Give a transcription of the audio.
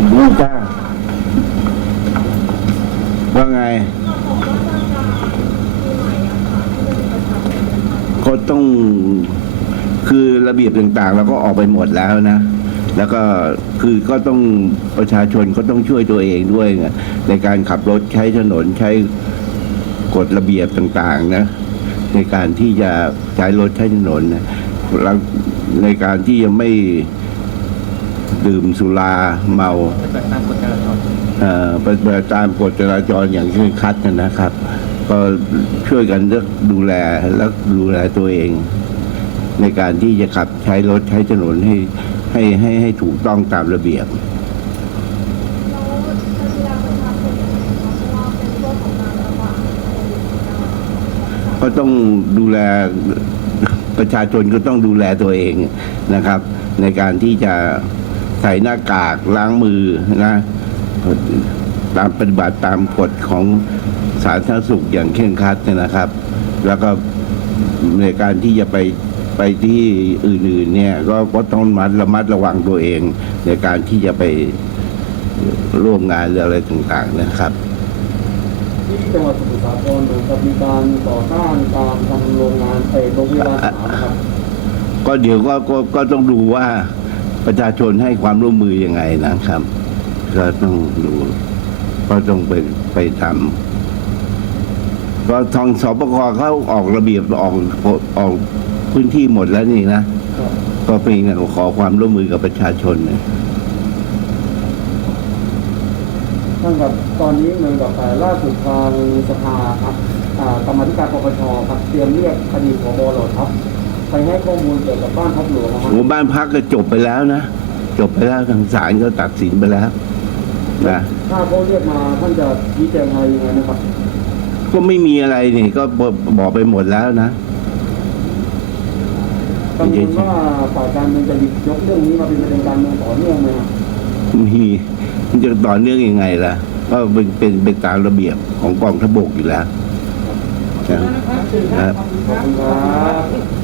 ผมรู้จ้าว่าไง ก็ต้องคือระเบียบต่างๆ แล้วก็ออกไปหมดแล้วนะ แล้วก็คือก็ต้องประชาชนก็ต้องช่วยตัวเองด้วยไงในการขับรถใช้ถนนใช้กฎระเบียบต่างๆนะในการที่จะใช้รถใช้ถนนนะในการที่จะไม่ดื่มสุราเมาปฏิบัติตามกฎจราจรอ่อปฏิบัติตามกฎจราจรอย่างเคร่งครัดนะครับ ก็ช่วยกันเลือกดูแลและดูแลตัวเอง ในการที่จะขับใช้รถใช้ถนนให้ ให้ให้ให้ถูกต้องตามระเบียบแล้วทางกีฬาประชาชนยังไงคะเพราะว่าเป็นช่วงของการระบาดโควิด19ก็ต้องดูแลประชาชนก็ต้องดูแลตัวเองนะครับ ในการที่จะใส่หน้ากากล้างมือนะตามปฏิบัติตามกฎของสาธารณสุขอย่างเคร่งครัดนะครับ แล้วก็ในการที่จะไป ไปที่อื่นๆเนี่ยก็ก็ต้องมัดระมัดระวังตัวเอง ในการที่จะไปร่วมงานหรืออะไรต่างๆนะครับ ที่จังหวัดสมุทรสาครเหมือนกับมีการต่อต้านการทำโรงงานเออโรงพยาบาลสนามนะครับ ก็เดี๋ยวก็ก็ก็ต้องดูว่าประชาชนให้ความร่วมมือยังไงนะครับ ก็ต้องดูก็ต้องไปไปทำก็ทางสปกเขาออกระเบียบออกออก พื้นที่หมดแล้วนี่นะครับก็เป็นไงขอความร่วมมือกับประชาชนเนี่ยท่านกับตอนนี้เหมือนกับแต่ล่าสุดทางสภาครับอ่ากรรมาธิการปปชครับเตรียมเรียกคดีผบเหล่าทัพไปให้ข้อมูลเกี่ยวกับบ้านทัพหลวงนะครับหมู่บ้านพักก็จบไปแล้วนะ จบไปแล้วทางศาลก็ตัดสินไปแล้วนะถ้าเขาเรียกมาท่านจะชี้แจงอะไรยังไงนะครับ ก็ไม่มีอะไรนี่ก็บอกบอกไปหมดแล้วนะ กังวลว่าฝ่ายการเมืองจะหยิบยกเรื่องนี้มาเป็นประเด็นการเมืองต่อเนื่องไหมครับมีมันจะต่อเนื่องยังไงล่ะ ก็เป็นเป็นเป็นตามระเบียบของกองทพบกอยู่แล้วนะขอบคุณครับ